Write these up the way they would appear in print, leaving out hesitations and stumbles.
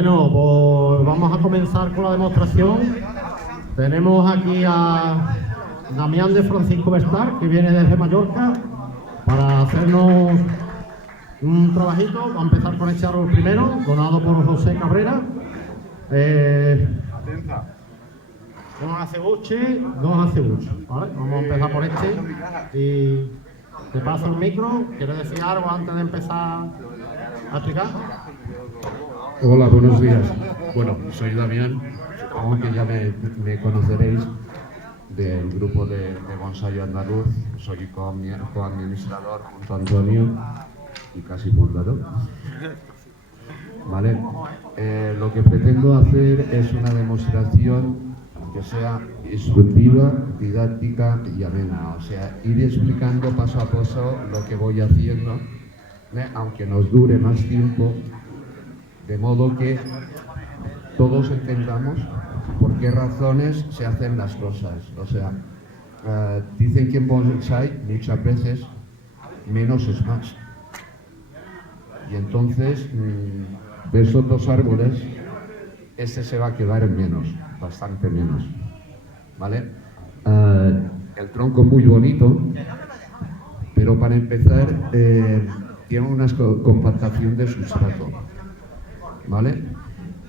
Bueno, pues vamos a comenzar con la demostración. Tenemos aquí a Damián de Francisco Bestar, que viene desde Mallorca, para hacernos un trabajito. Va a empezar con este árbol primero, donado por José Cabrera. Dos acebuches, ¿vale? Vamos a empezar por este. Y te paso el micro. ¿Quieres decir algo antes de empezar a explicar? Hola, buenos días. Bueno, soy Damián, supongo que ya me conoceréis del grupo de Bonsai Andaluz. Soy coadministrador junto a Antonio y casi fundador. Vale. Lo que pretendo hacer es una demostración que sea instructiva, didáctica y amena. O sea, ir explicando paso a paso lo que voy haciendo, aunque nos dure más tiempo, de modo que todos entendamos por qué razones se hacen las cosas. O sea, dicen que en bonsai muchas veces menos es más. Y entonces, de esos dos árboles, este se va a quedar en menos, bastante menos. ¿Vale? El tronco muy bonito, pero para empezar, tiene una compactación de sustrato. ¿Vale?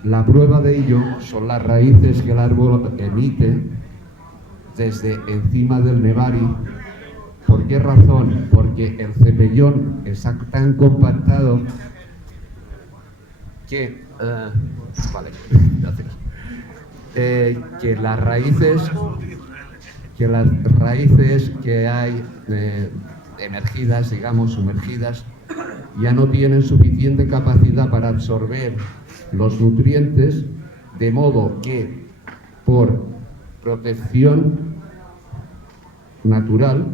La prueba de ello son las raíces que el árbol emite desde encima del nevari. ¿Por qué razón? Porque el cepellón está tan compactado que que las raíces que hay emergidas, digamos, sumergidas, ya no tienen suficiente capacidad para absorber los nutrientes, de modo que por protección natural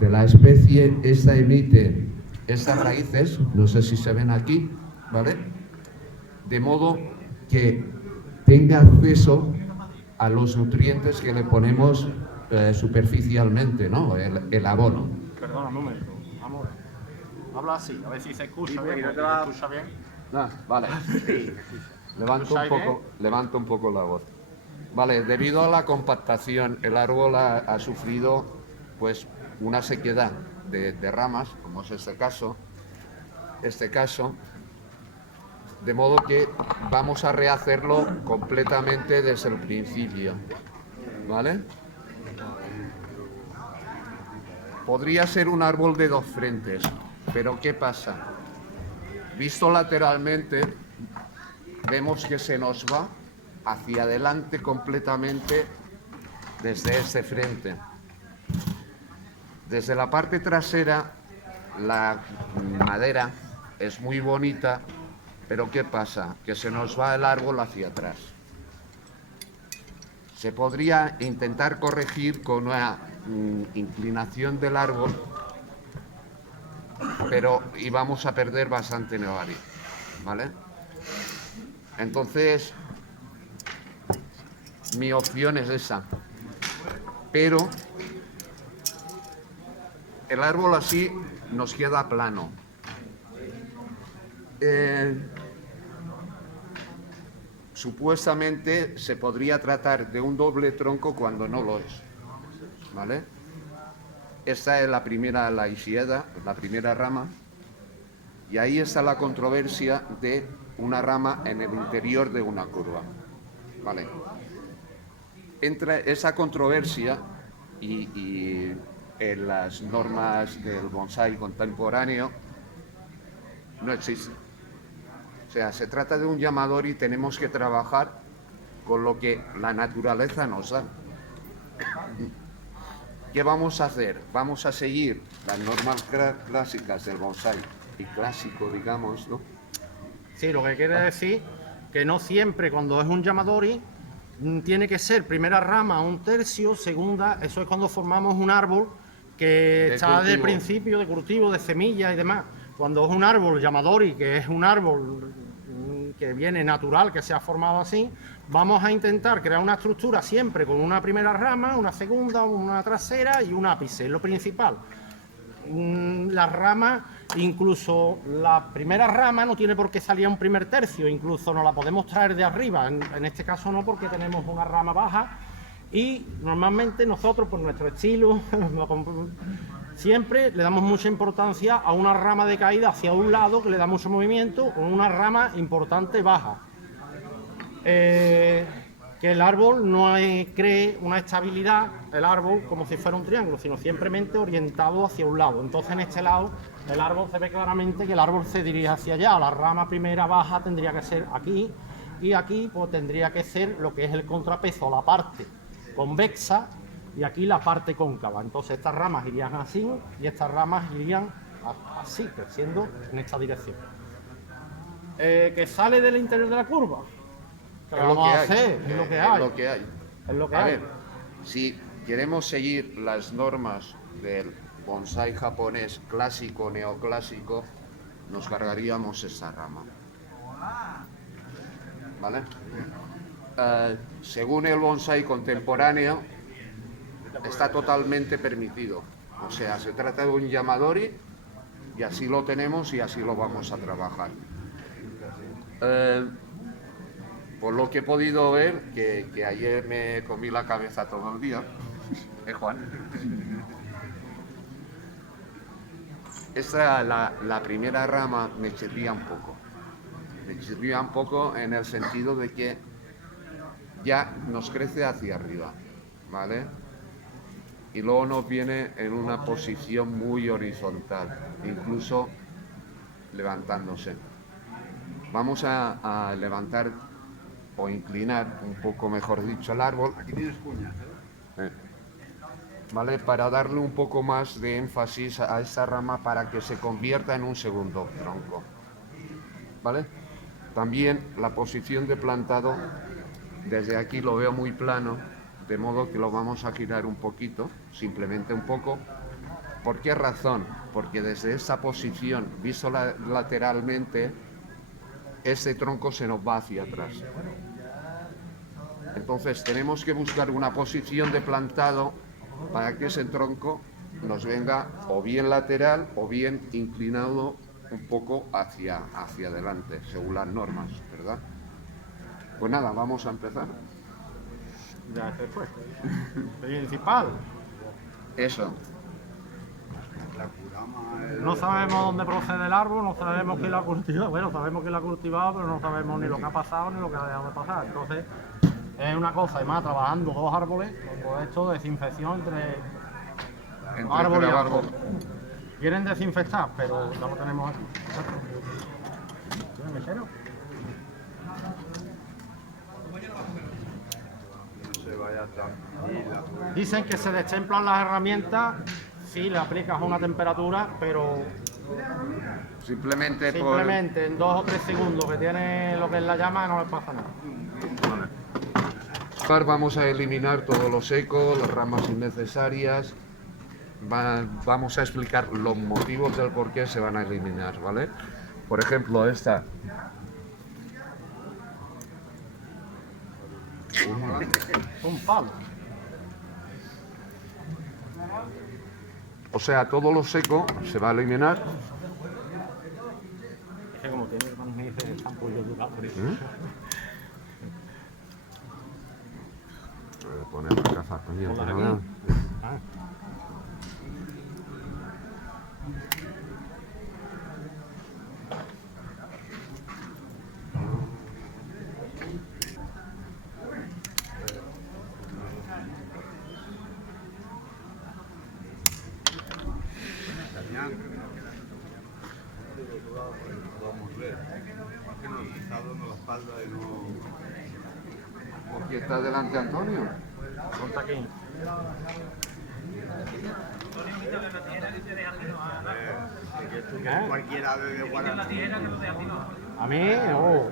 de la especie, esta emite estas raíces, no sé si se ven aquí, ¿vale? De modo que tenga acceso a los nutrientes que le ponemos superficialmente, ¿no? El abono. Perdona un momento, amor. Habla así, a ver si se escucha bien. ¿Se escucha bien? Vale. Levanto un poco la voz. Vale, debido a la compactación, el árbol ha sufrido pues una sequedad de ramas, como es este caso, de modo que vamos a rehacerlo completamente desde el principio, ¿vale? Podría ser un árbol de dos frentes, pero ¿qué pasa? Visto lateralmente, vemos que se nos va hacia adelante completamente desde este frente. Desde la parte trasera, la madera es muy bonita, pero ¿qué pasa? Que se nos va el árbol hacia atrás. Se podría intentar corregir con una inclinación del árbol, pero íbamos a perder bastante nevari, ¿vale? Entonces, mi opción es esa, pero el árbol así nos queda plano. Supuestamente se podría tratar de un doble tronco cuando no lo es, ¿vale? Esta es la primera, la isieda, la primera rama, y ahí está la controversia de una rama en el interior de una curva, ¿vale? Entre esa controversia y en las normas del bonsai contemporáneo no existe. O sea, se trata de un llamador y tenemos que trabajar con lo que la naturaleza nos da. ¿Qué vamos a hacer? Vamos a seguir las normas clásicas del bonsai y clásico, digamos, ¿no? Sí, lo que quiere decir que no siempre cuando es un yamadori tiene que ser primera rama, un tercio, segunda, eso es cuando formamos un árbol que está desde el principio de cultivo, de semillas y demás. Cuando es un árbol yamadori, que es un árbol que viene natural, que se ha formado así, vamos a intentar crear una estructura siempre con una primera rama, una segunda, una trasera y un ápice, es lo principal. las ramas, incluso la primera rama no tiene por qué salir a un primer tercio, incluso nos la podemos traer de arriba, en este caso no, porque tenemos una rama baja y normalmente nosotros, por nuestro estilo, siempre le damos mucha importancia a una rama de caída hacia un lado que le da mucho movimiento, o una rama importante baja. Que el árbol no cree una estabilidad, el árbol como si fuera un triángulo, sino simplemente orientado hacia un lado. Entonces en este lado el árbol se ve claramente que el árbol se dirige hacia allá, la rama primera baja tendría que ser aquí y aquí pues tendría que ser lo que es el contrapeso, la parte convexa y aquí la parte cóncava. Entonces estas ramas irían así y estas ramas irían así, creciendo en esta dirección. Que sale del interior de la curva. Es lo que hay. Es lo que hay. Es lo que hay. A ver, si queremos seguir las normas del bonsái japonés clásico, neoclásico, nos cargaríamos esta rama. ¿Vale? Según el bonsái contemporáneo, está totalmente permitido. O sea, se trata de un yamadori y así lo tenemos y así lo vamos a trabajar. Por lo que he podido ver, que ayer me comí la cabeza todo el día, Juan? La primera rama me chirría un poco. Me chirría un poco en el sentido de que ya nos crece hacia arriba, ¿vale? Y luego nos viene en una posición muy horizontal, incluso levantándose. Vamos a levantar o inclinar un poco, mejor dicho, el árbol. Aquí tienes cuña. ¿Vale? Para darle un poco más de énfasis a esa rama para que se convierta en un segundo tronco. ¿Vale? También la posición de plantado, desde aquí lo veo muy plano, de modo que lo vamos a girar un poquito, simplemente un poco. ¿Por qué razón? Porque desde esa posición, visto lateralmente, ese tronco se nos va hacia atrás. Entonces tenemos que buscar una posición de plantado para que ese tronco nos venga o bien lateral o bien inclinado un poco hacia adelante, según las normas, ¿verdad? Pues nada, vamos a empezar. Ya se fue. Principal. Eso. No sabemos dónde procede el árbol, no sabemos quién lo ha cultivado. Bueno, sabemos quién lo ha cultivado, pero no sabemos ni lo que ha pasado ni lo que ha dejado de pasar. Entonces, es una cosa, además, trabajando dos árboles, con esto, desinfección entre árbol y árbol. Quieren desinfectar, pero ya lo tenemos aquí. ¿Tiene mechero? Dicen que se destemplan las herramientas si le aplicas a una temperatura, pero Simplemente en 2 o 3 segundos que tiene lo que es la llama no le pasa nada. Vamos a eliminar todo lo seco, las ramas innecesarias. Vamos a explicar los motivos del por qué se van a eliminar, ¿vale? Por ejemplo, esta. Un palo. O sea, todo lo seco se va a eliminar. Es que como tiene hermanos me dice están pollos duros por eso. Voy a poner la caza pendiente, Ponla ¿no? aquí. Ah. Podemos ver. Es que nos está dando la espalda y no. Aquí está delante Antonio. Ponte aquí. ¿Qué? Cualquiera de Guarana. A mí, oh.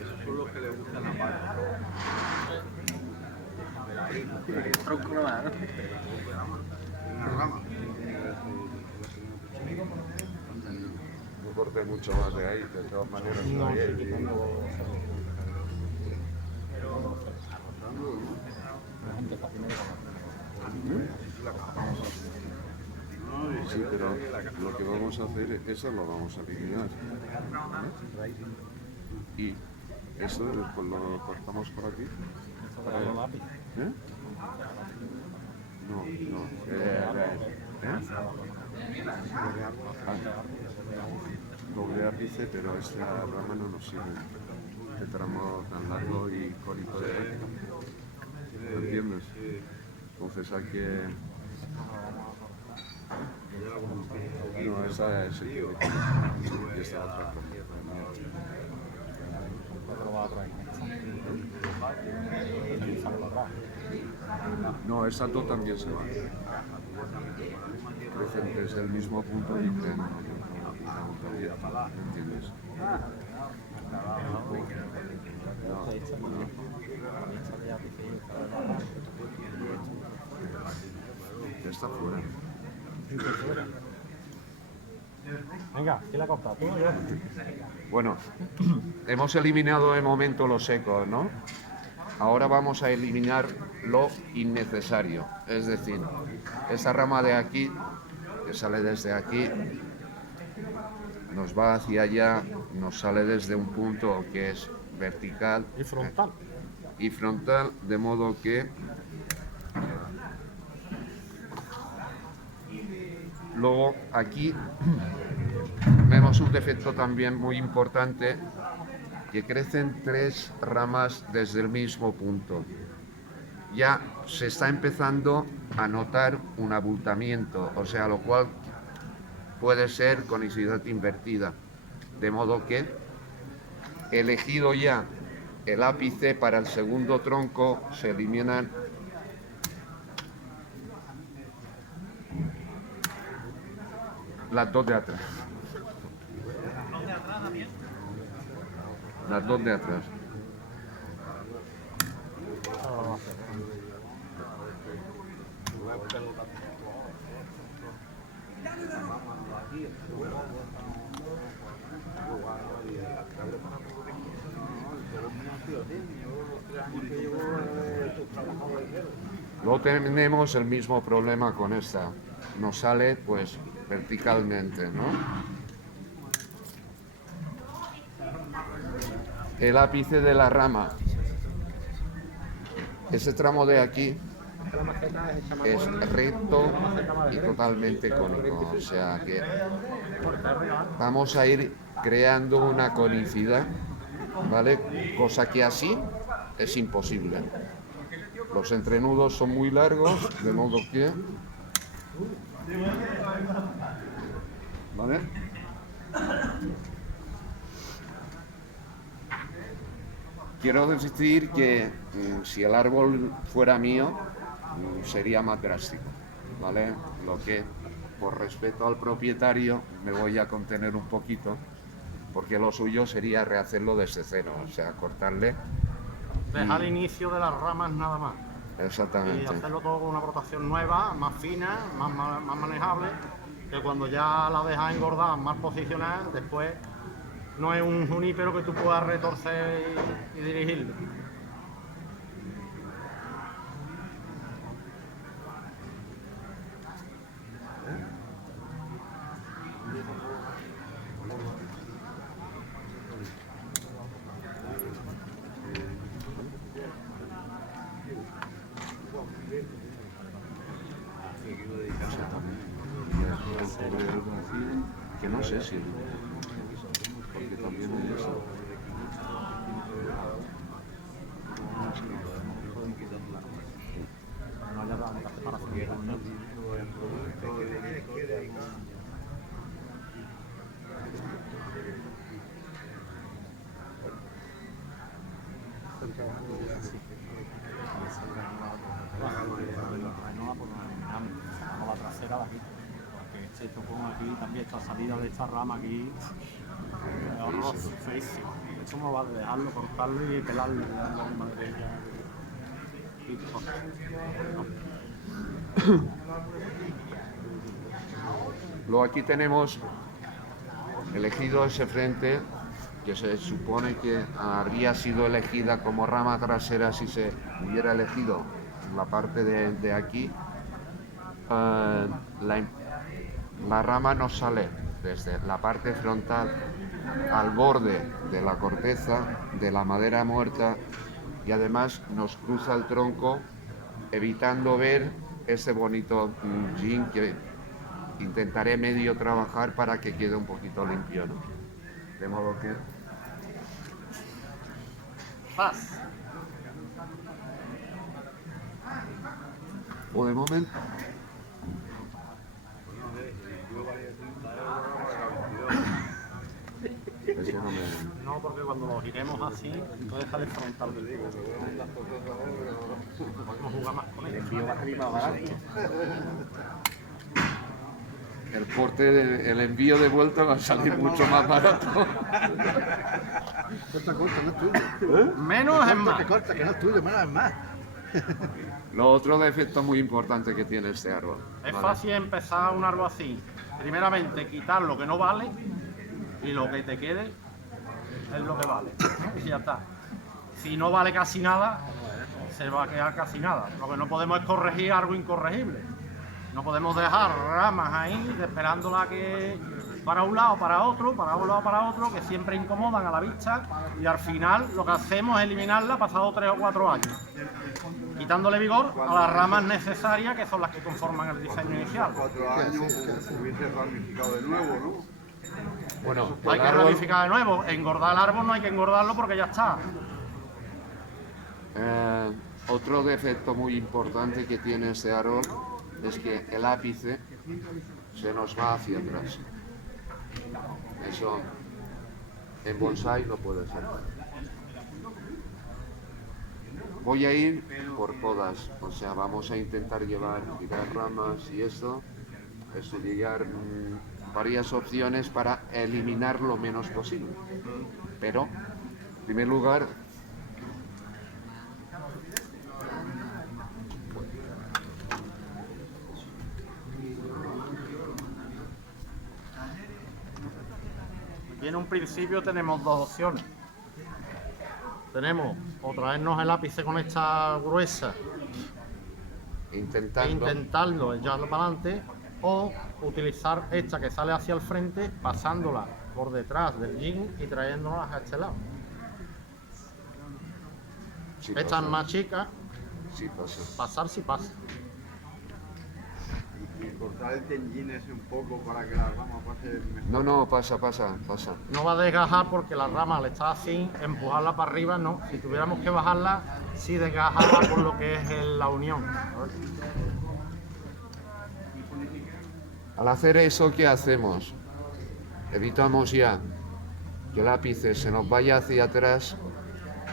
Esos son los que le gustan la pala. Una rama. No corté mucho más de ahí, de todas maneras. No, ahí, sí que tengo. Sí, pero lo que vamos a hacer, eso lo vamos a eliminar. ¿Vale? Y eso pues, lo cortamos por aquí. ¿Eh? No, no. Doble ápice, pero esta rama no nos sirve. Este tramo tan largo y cónico de recta. ¿Me entiendes? Entonces hay que... No, esa es y esta otra. No, esa dos también se va. Crecen desde el mismo punto y te ¿entiendes? Ya está fuera. Venga, ¿quién la corta? ¿Tú o yo? Bueno, hemos eliminado de momento lo seco, ¿no? Ahora vamos a eliminar lo innecesario. Es decir, esa rama de aquí, que sale desde aquí, nos va hacia allá, nos sale desde un punto que es vertical Y frontal. de modo que luego aquí vemos un defecto también muy importante, que crecen 3 ramas desde el mismo punto. Ya se está empezando a notar un abultamiento, o sea, lo cual puede ser conicidad invertida, de modo que he elegido ya el ápice para el segundo tronco, se eliminan las dos de atrás. Las dos de atrás. Luego tenemos el mismo problema con esta. Nos sale pues verticalmente, ¿no? El ápice de la rama. Ese tramo de aquí es recto y totalmente cónico, o sea que vamos a ir creando una conicidad, ¿vale? Cosa que así es imposible. Los entrenudos son muy largos, de modo que... ¿Vale? Quiero decir que si el árbol fuera mío, sería más drástico, ¿vale? Lo que, por respeto al propietario, me voy a contener un poquito, porque lo suyo sería rehacerlo desde cero, o sea, cortarle. Dejar el inicio de las ramas nada más. Exactamente. Y hacerlo todo con una brotación nueva, más fina, más manejable, que cuando ya la dejas engordar, más posicionada, después no es un junípero que tú puedas retorcer y dirigirlo. Que no sé si... Porque también hay eso. No haya tanta separación. La trasera de aquí, porque este tocón aquí también, esta salida de esta rama aquí es horroroso, feísimo. Esto no va a dejarlo, cortarlo y pelarlo y darle a mi madre Luego aquí tenemos elegido ese frente, que se supone que habría sido elegida como rama trasera si se hubiera elegido la parte de aquí. la rama nos sale desde la parte frontal al borde de la corteza, de la madera muerta, y además nos cruza el tronco, evitando ver ese bonito yin que intentaré medio trabajar para que quede un poquito limpio, ¿no? De modo que... Paz. O de momento... Es que no me... No, porque cuando lo giremos así, no deja de frontal del digo. Podemos jugar más con él. El porte, el envío de vuelta va a salir mucho más barato. Corta, corta, no es tuyo. Menos es más. Que corta, que no es tuyo, menos es más. Lo otro defecto muy importante que tiene este árbol. Es ¿vale? fácil empezar un árbol así. Primeramente, quitar lo que no vale y lo que te quede es lo que vale. Y ya está. Si no vale casi nada, se va a quedar casi nada. Lo que no podemos es corregir algo incorregible. No podemos dejar ramas ahí esperándola que para un lado, para otro, para un lado, para otro, que siempre incomodan a la vista y al final lo que hacemos es eliminarla pasado 3 o 4 años, quitándole vigor a las ramas necesarias que son las que conforman el diseño inicial. 4 años hubiese ramificado de nuevo, ¿no? Bueno, Hay que ramificar de nuevo. Engordar el árbol no hay que engordarlo porque ya está. Otro defecto muy importante que tiene este árbol es que el ápice se nos va hacia atrás. Eso en bonsái no puede ser. Voy a ir por podas, o sea, vamos a intentar quitar ramas y esto, estudiar varias opciones para eliminar lo menos posible. Pero, en primer lugar, Y en un principio tenemos dos opciones. Tenemos o traernos el ápice con esta gruesa e intentarlo echarlo para adelante, o utilizar esta que sale hacia el frente, pasándola por detrás del yin y trayéndolas a este lado. sí Esta es pasa, más chica, sí pasa. pasar si pasa. Y cortar el tenjin ese un poco para que la rama pase mejor. No, pasa. No va a desgajar porque la rama al estar así, empujarla para arriba no. Si tuviéramos que bajarla, sí desgajarla por lo que es la unión. Al hacer eso, ¿qué hacemos? Evitamos ya que el ápice se nos vaya hacia atrás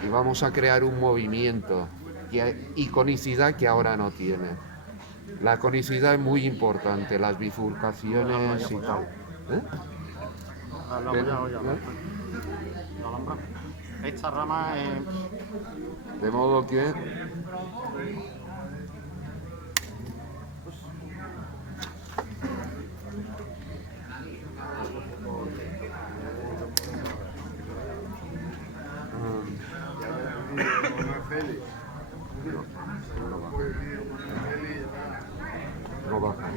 y vamos a crear un movimiento y conicidad que ahora no tiene. La conicidad es muy importante, las bifurcaciones y tal. ¿Eh? Esta rama es... De modo que no baja.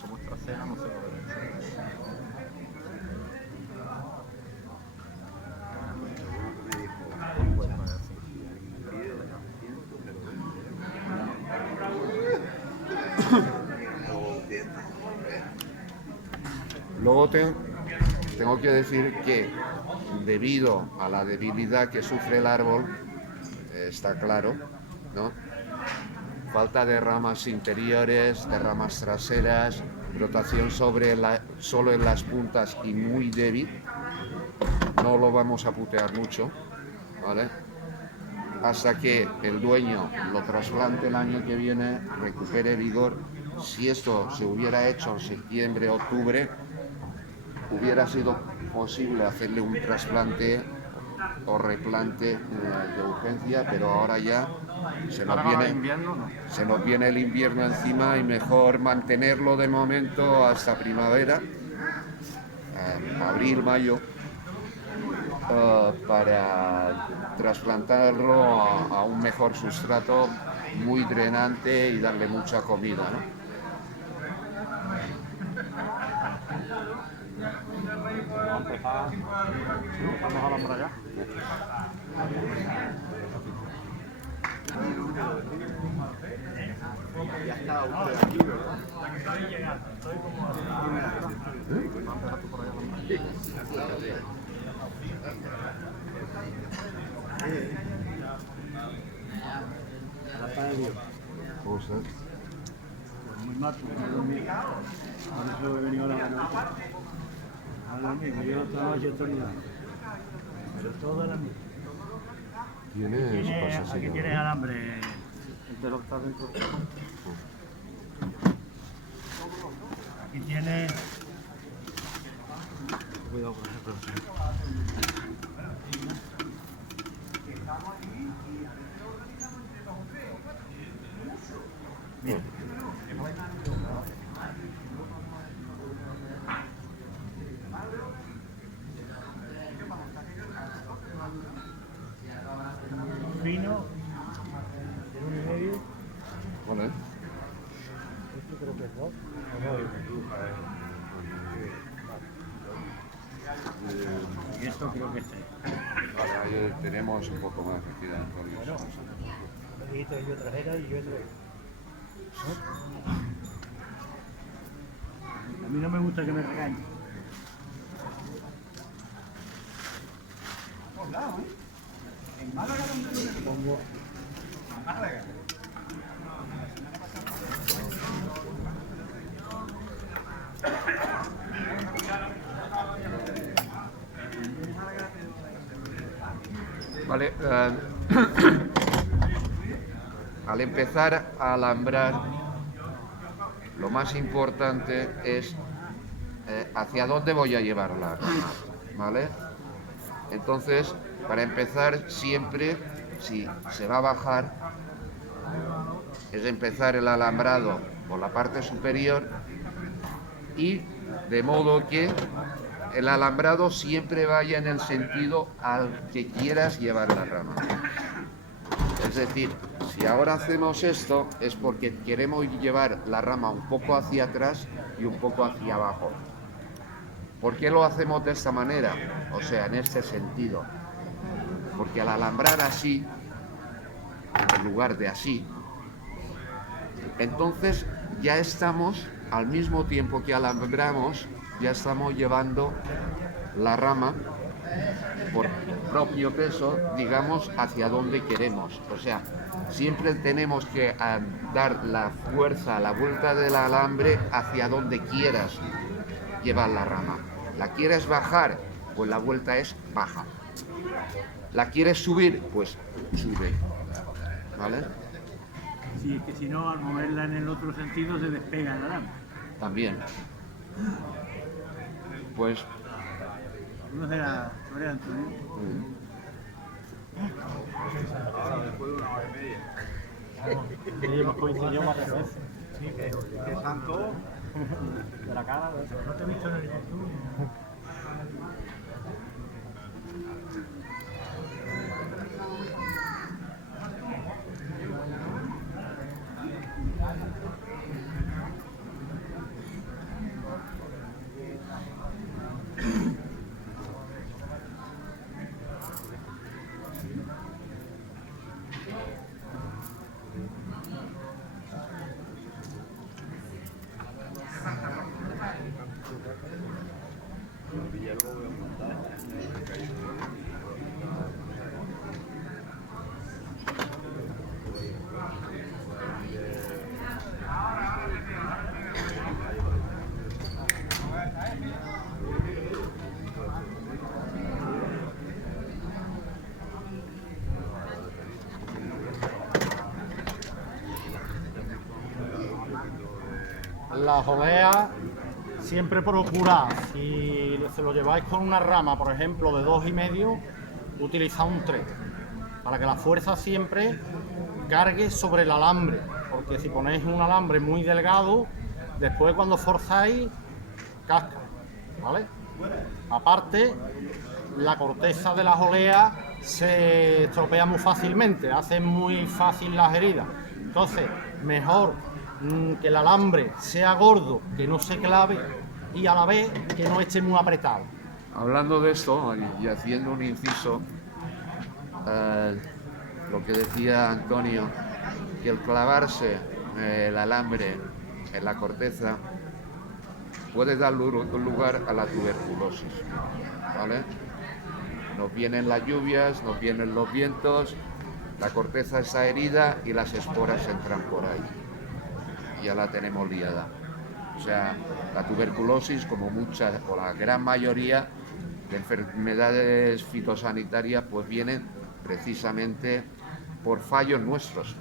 Como trasera, no sé por qué. Luego tengo que decir que debido a la debilidad que sufre el árbol, está claro, ¿no? Falta de ramas interiores, de ramas traseras, rotación solo en las puntas y muy débil. No lo vamos a putear mucho, ¿vale? Hasta que el dueño lo trasplante el año que viene, recupere vigor. Si esto se hubiera hecho en septiembre, octubre, hubiera sido posible hacerle un trasplante o replante de urgencia, pero ahora ya se nos viene el invierno encima y mejor mantenerlo de momento hasta primavera, abril, mayo, para trasplantarlo a un mejor sustrato muy drenante y darle mucha comida, ¿no? Vamos a alambrar ya. Ya está usted aquí, ¿verdad? A la paz de Dios. ¿Cómo estás? Muy mal, porque no dormí. Por eso he venido a la mañana. A dormir, me llevo toda la noche estornudando. Pero toda la noche. Aquí tienes alambre. De lo que está dentro. Aquí tienes. Cuidado con eso. Fino, de 1,5. Vale. Esto creo que es 2. Y esto creo que es 3. Vale, ahí tenemos un poco más aquí dentro. Bueno, me dijiste que yo trajera y yo traigo. A mí no me gusta que me regañen. Pongo. Vale, al empezar a alambrar, lo más importante es hacia dónde voy a llevar la rama, ¿vale? Entonces, para empezar, siempre, si se va a bajar, es empezar el alambrado por la parte superior y de modo que el alambrado siempre vaya en el sentido al que quieras llevar la rama. Es decir, si ahora hacemos esto es porque queremos llevar la rama un poco hacia atrás y un poco hacia abajo. ¿Por qué lo hacemos de esta manera? O sea, en este sentido. Porque al alambrar así, en lugar de así, entonces ya estamos, al mismo tiempo que alambramos, ya estamos llevando la rama por propio peso, digamos, hacia donde queremos. O sea, siempre tenemos que dar la fuerza, la vuelta del alambre hacia donde quieras llevar la rama. ¿La quieres bajar? Pues la vuelta es baja. ¿La quieres subir? Pues sube. ¿Vale? Sí, es que si no, al moverla en el otro sentido se despega el alambre. También. Pues ¿Cómo será, Antonio? Después de 1 hora y media. Sí, hemos coincidido más veces. Sí, que Santo. De la cara. no te he visto en el YouTube. Las oleas siempre procurad, si se lo lleváis con una rama, por ejemplo, de 2,5, utilizad un 3, para que la fuerza siempre cargue sobre el alambre, porque si ponéis un alambre muy delgado, después cuando forzáis, casca, ¿vale? Aparte, la corteza de las oleas se estropea muy fácilmente, hace muy fácil las heridas. Entonces, mejor que el alambre sea gordo, que no se clave, y a la vez que no esté muy apretado. Hablando de esto y haciendo un inciso, lo que decía Antonio, que el clavarse el alambre en la corteza puede dar lugar a la tuberculosis, ¿vale? Nos vienen las lluvias, nos vienen los vientos, la corteza está herida y las esporas entran por ahí. Ya la tenemos liada. O sea, la tuberculosis, como muchas o la gran mayoría de enfermedades fitosanitarias, pues vienen precisamente por fallos nuestros.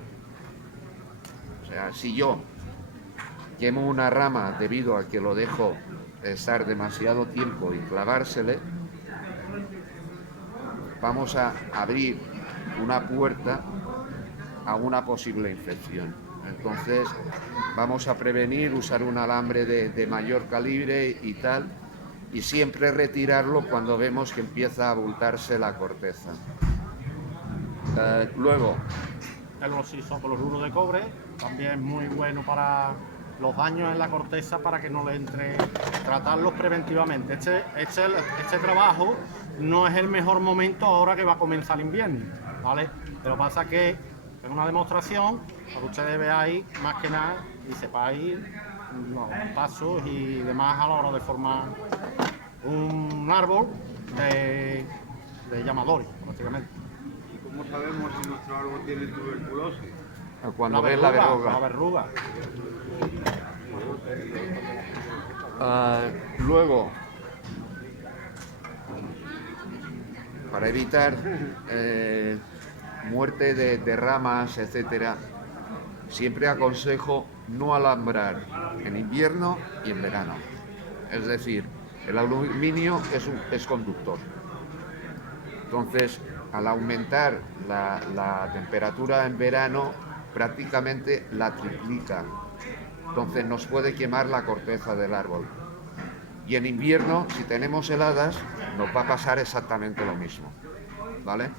O sea, si yo quemo una rama debido a que lo dejo estar demasiado tiempo y clavársele, vamos a abrir una puerta a una posible infección. Entonces vamos a prevenir usar un alambre de mayor calibre y tal, y siempre retirarlo cuando vemos que empieza a abultarse la corteza. Luego, El isocloruro de cobre también es muy bueno para los daños en la corteza, para que no le entre, tratarlos preventivamente. Este trabajo no es el mejor momento ahora que va a comenzar el invierno, ¿vale? Pero pasa que es una demostración para que ustedes veáis más que nada y sepáis los pasos y demás a la hora de formar un árbol de llamadores, prácticamente. ¿Y cómo sabemos si nuestro árbol tiene tuberculosis? cuando ves la La verruga. verruga. Luego, para evitar muerte de ramas, etcétera, siempre aconsejo no alambrar en invierno y en verano. Es decir, el aluminio es conductor. Entonces, al aumentar la temperatura en verano, prácticamente la triplica. Entonces nos puede quemar la corteza del árbol. Y en invierno, si tenemos heladas, nos va a pasar exactamente lo mismo, ¿vale?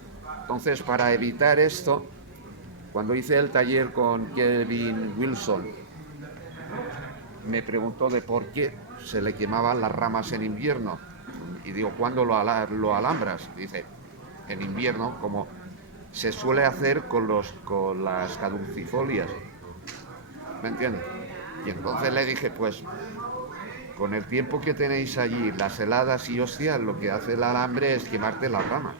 Entonces, para evitar esto, cuando hice el taller con Kevin Wilson, me preguntó de por qué se le quemaban las ramas en invierno. Y digo, ¿cuándo lo alambras? Dice, en invierno, como se suele hacer con las caducifolias. ¿Me entiendes? Y entonces le dije, pues, con el tiempo que tenéis allí, las heladas y hostias, lo que hace el alambre es quemarte las ramas.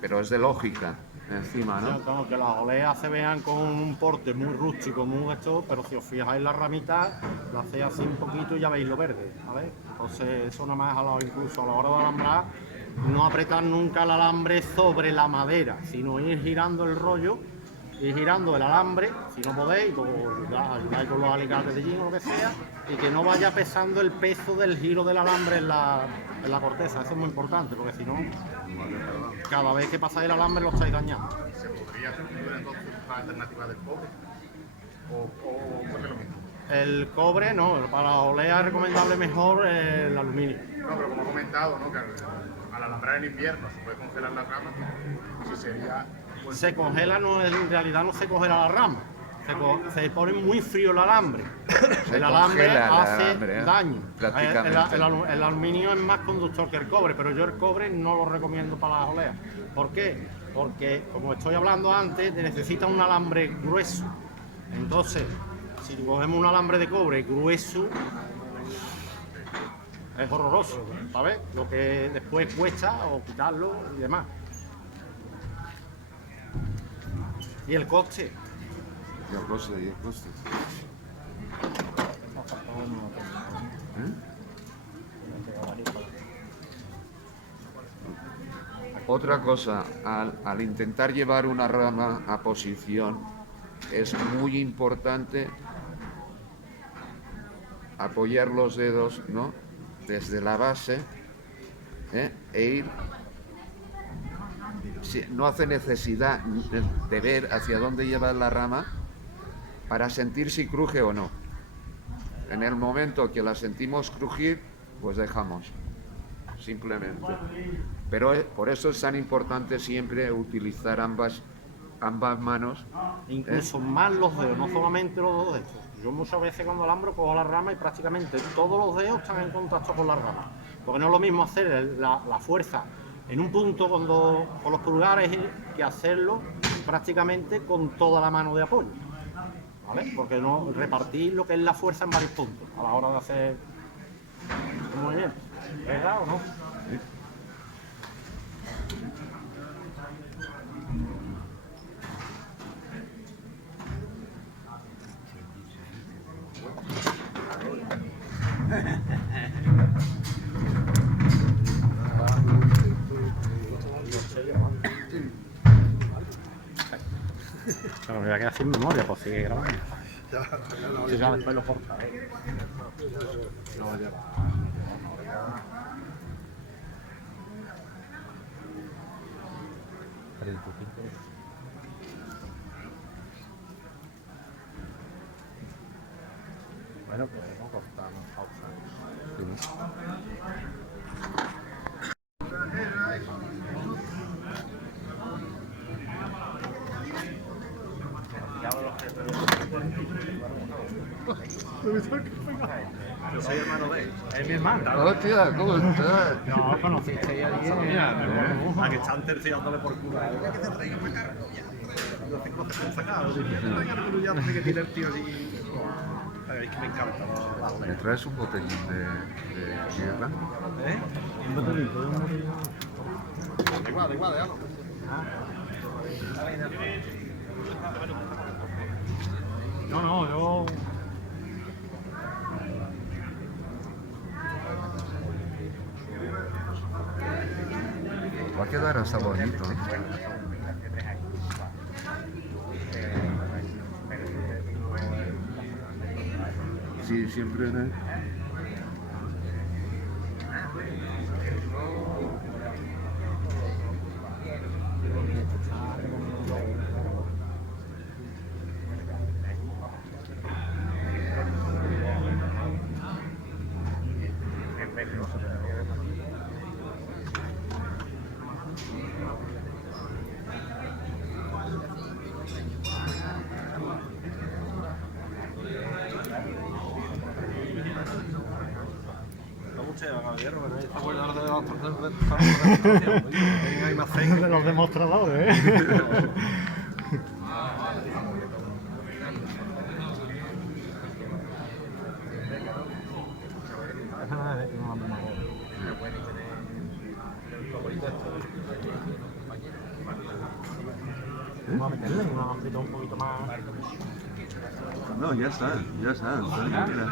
Pero es de lógica, encima, ¿no? Como que las oleas se vean con un porte muy rústico, muy esto, pero si os fijáis la ramita, la hacéis así un poquito y ya veis lo verde, ¿vale? Entonces eso nada más incluso a la hora de alambrar, no apretar nunca el alambre sobre la madera, sino ir girando el rollo, ir girando el alambre, si no podéis, ayudáis con los alicates de gin o lo que sea, y que no vaya pesando el peso del giro del alambre en la corteza. Eso es muy importante, porque si no, cada vez que pasáis el alambre lo estáis dañando. ¿Se podría sustituir entonces la alternativa del cobre? ¿O ocurre lo mismo? El cobre no, para la olea es recomendable mejor el aluminio. No, pero como he comentado, ¿no? Que al alambrar en invierno se puede congelar la rama, si sería... pues, Se congela, no, en realidad no se congela la rama, se pone muy frío el alambre. El alambre congela el hace alambre, ¿eh? daño. Prácticamente. El aluminio es más conductor que el cobre, pero yo el cobre no lo recomiendo para las oleas. ¿Por qué? Porque, como estoy hablando antes, necesita un alambre grueso. Entonces, si cogemos un alambre de cobre grueso, es horroroso, ¿sabes? Lo que después cuesta o quitarlo y demás. Y el coste. Y el coste. Otra cosa, al intentar llevar una rama a posición, es muy importante apoyar los dedos, ¿no?, desde la base, e ir. No hace necesidad de ver hacia dónde lleva la rama para sentir si cruje o no. En el momento que la sentimos crujir, pues dejamos. simplemente. Pero por eso es tan importante siempre utilizar ambas manos. Incluso más los dedos, no solamente los dos dedos. Yo muchas veces cuando alambro cojo la rama y prácticamente todos los dedos están en contacto con la rama. Porque no es lo mismo hacer la fuerza en un punto con los pulgares que hacerlo prácticamente con toda la mano de apoyo. ¿Vale? Porque no repartir lo que es la fuerza en varios puntos a la hora de hacer un movimiento. ¿Verdad o no? Pero me voy a quedar sin memoria, pues sigue grabando. Si ya después lo cortaré. No lleva. Bueno, pues vamos a cortar una pausa. Yo soy hermano de él. Es mi hermano. Hostia, ¿cómo estás? No, conociste ya ayer. A que están terciándole por culo. Que te traigan para acá. Yo sé que no te puedo sacar. Ya tiene que tirar el tío allí. Es que me encanta. ¿Me traes un botellín de tierra? ¿Eh? Un botellito, un botellito. Da igual, déjalo. No, yo. Va a quedar hasta bonito, ¿eh? Sí, siempre, ¿no? De los demostradores, ¿eh? Vamos a meterle una bambita un poquito más. No, ya está. Mira, mira.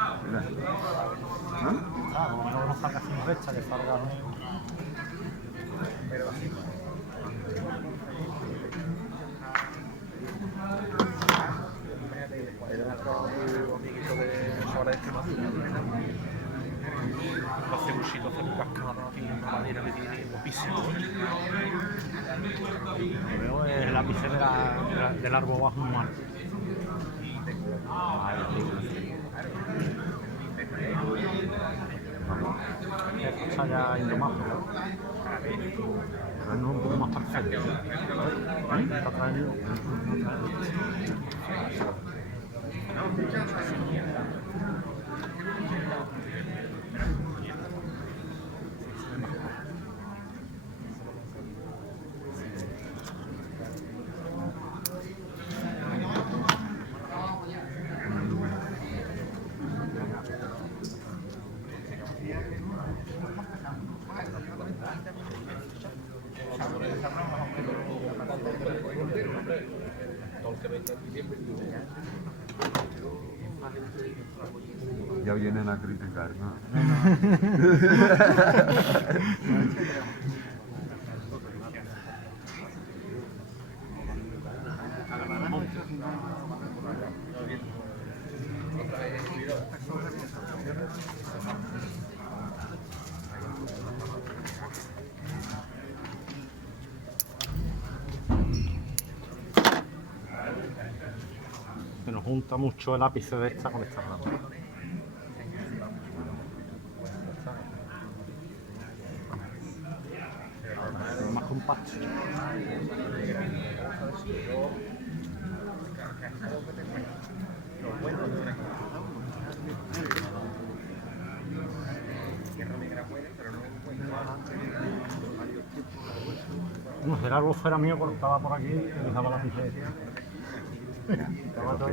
¿No? Claro, a lo mejor no salga sin recta, que salga. Hace muchito, hace un cascado aquí en madera que tiene guapísimo. Lo veo es el ápice del árbol bajo humano. Está ya indomado. Pero no un poco más perfecto. Está trayendo. Ya vienen a criticar, ¿no? Se nos junta mucho el ápice de esta con esta rama. pasto. No, si el árbol fuera mío, cortaba por aquí y dejaba la pizzería. Quitaba todo.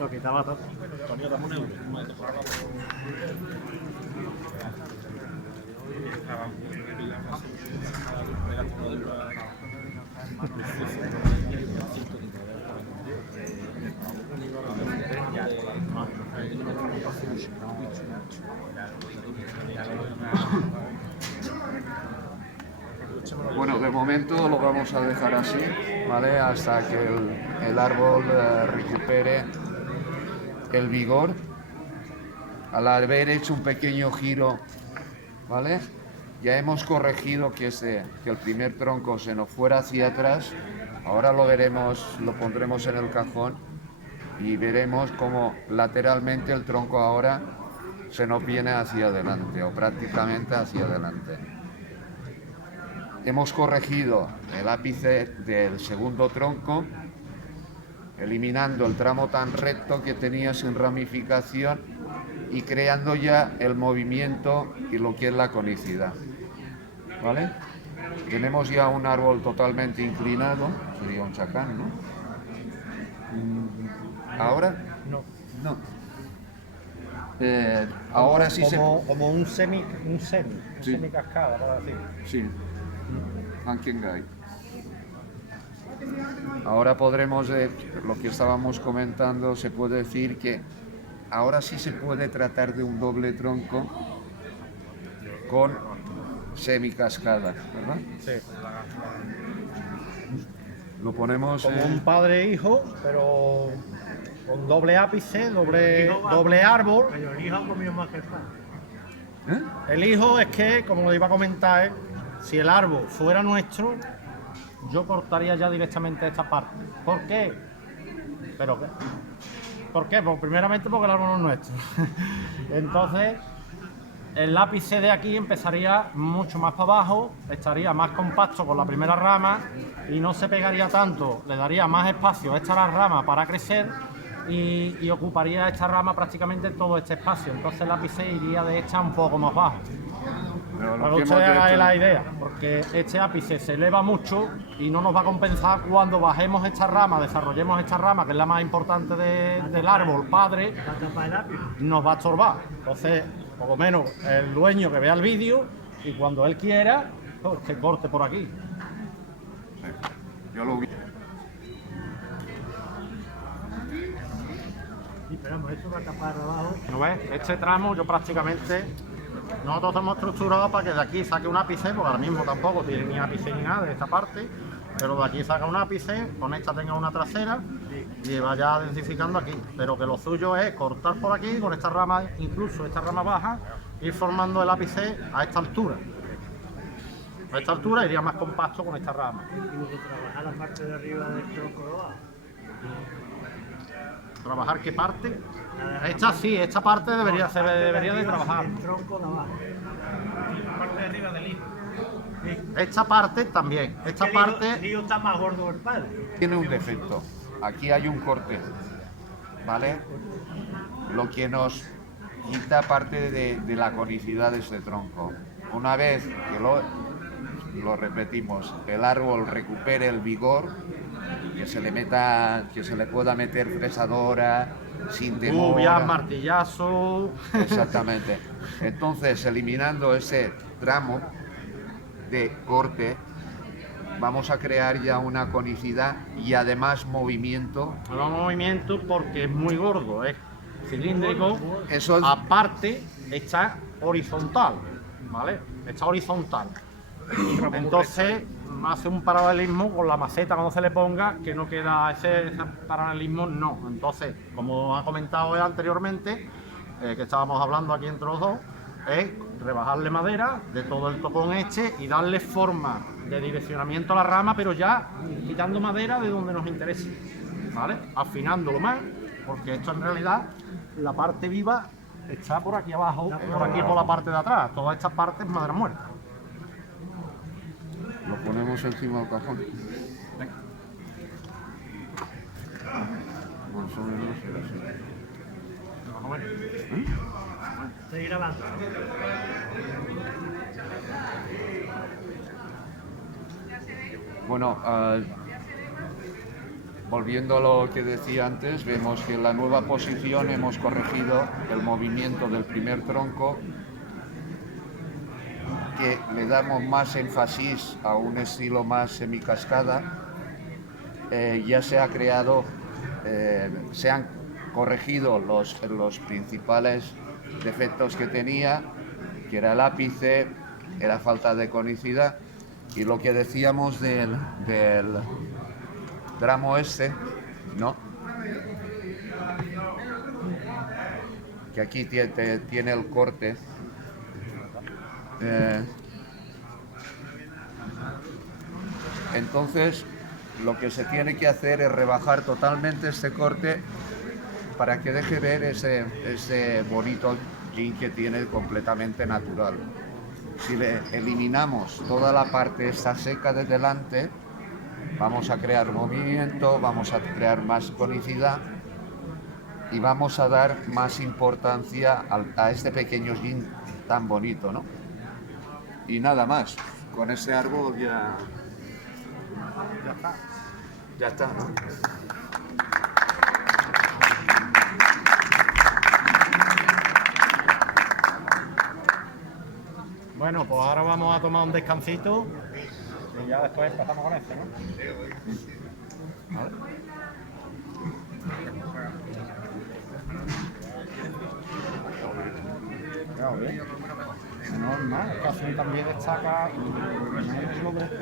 Lo quitaba todo. Bueno, de momento lo vamos a dejar así, ¿vale? Hasta que el árbol recupere el vigor. Al haber hecho un pequeño giro, ¿vale? Ya hemos corregido que el primer tronco se nos fuera hacia atrás. Ahora lo veremos, lo pondremos en el cajón y veremos cómo lateralmente el tronco ahora se nos viene hacia adelante o prácticamente hacia adelante. Hemos corregido el ápice del segundo tronco, eliminando el tramo tan recto que tenía sin ramificación y creando ya el movimiento y lo que es la conicidad. ¿Vale? Tenemos ya un árbol totalmente inclinado, sería un chacán, ¿no? ¿Ahora? No. No. Ahora sí como un semi Sí. cascada, por así. Sí. Ankengai. Ahora podremos, lo que estábamos comentando, se puede decir que ahora sí se puede tratar de un doble tronco con semicascada, ¿verdad? Sí. Lo ponemos Como un padre e hijo, pero con doble ápice, doble árbol. Pero el hijo ha comido más que el padre. ¿Eh? El hijo es que, como lo iba a comentar, si el árbol fuera nuestro, yo cortaría ya directamente esta parte. ¿Por qué? ¿Pero qué? ¿Por qué? Pues primeramente porque el árbol no es nuestro. Entonces, el ápice de aquí empezaría mucho más para abajo, estaría más compacto con la primera rama y no se pegaría tanto, le daría más espacio a esta rama para crecer y ocuparía esta rama prácticamente todo este espacio. Entonces el ápice iría de esta un poco más bajo. Pero lo Para que que hemos ustedes hagan hecho- la idea, porque este ápice se eleva mucho y no nos va a compensar cuando bajemos esta rama, desarrollemos esta rama, que es la más importante del árbol padre, Va a tapar el lápiz. nos va a estorbar. Entonces, por lo menos el dueño que vea el vídeo y cuando él quiera, pues, que corte por aquí. Yo lo vi. Sí, pero vamos, eso va a tapar abajo. ¿No ves? Este tramo yo prácticamente, nosotros hemos estructurado para que de aquí saque un ápice, porque ahora mismo tampoco tiene ni ápice ni nada de esta parte, pero de aquí saca un ápice, con esta tenga una trasera y vaya densificando aquí. Pero que lo suyo es cortar por aquí, con esta rama, incluso esta rama baja, ir formando el ápice a esta altura. A esta altura iría más compacto con esta rama. Incluso trabajar la parte de arriba del tronco de abajo. ¿Trabajar qué parte? Esta sí, esta parte debería de trabajar. El tronco de abajo. Esta parte también. Esta parte. El hijo está más gordo que el padre. Tiene un defecto. Aquí hay un corte, ¿vale? Lo que nos quita parte de la conicidad de este tronco. Una vez que lo repetimos, el árbol recupere el vigor, que se le pueda meter fresadora sin temor. Lluvias, martillazo. Exactamente. Entonces, eliminando ese tramo de corte, vamos a crear ya una conicidad y además movimiento. No movimiento porque es muy gordo, es cilíndrico. Eso es- Aparte, está horizontal, ¿vale? Está horizontal. Entonces, hace un paralelismo con la maceta cuando se le ponga, que no queda ese paralelismo, no. Entonces, como ha comentado él anteriormente, que estábamos hablando aquí entre los dos, es rebajarle madera de todo el tocón este y darle forma de direccionamiento a la rama, pero ya quitando madera de donde nos interese, ¿vale? Afinándolo más, porque esto en realidad, la parte viva está por aquí abajo, por aquí por la parte de atrás. Toda esta parte es madera muerta. ponemos encima del cajón. Más o menos era así. Estoy grabando. Bueno, volviendo a lo que decía antes, vemos que en la nueva posición hemos corregido el movimiento del primer tronco, que le damos más énfasis a un estilo más semicascada. Ya se ha creado, se han corregido los principales defectos que tenía, que era el ápice, era falta de conicidad, y lo que decíamos del tramo este, ¿no? Que aquí tiene el corte. Entonces, lo que se tiene que hacer es rebajar totalmente este corte para que deje ver ese bonito jean que tiene completamente natural. Si le eliminamos toda la parte esta seca de delante, vamos a crear movimiento, vamos a crear más conicidad y vamos a dar más importancia a este pequeño jean tan bonito, ¿no? Y nada más, con ese árbol ya está. Ya está, ¿no? Bueno, pues ahora vamos a tomar un descansito y ya después empezamos con esto, ¿no? ¿Vale? Claro, bien. Normal, es que así también destaca mucho de esto.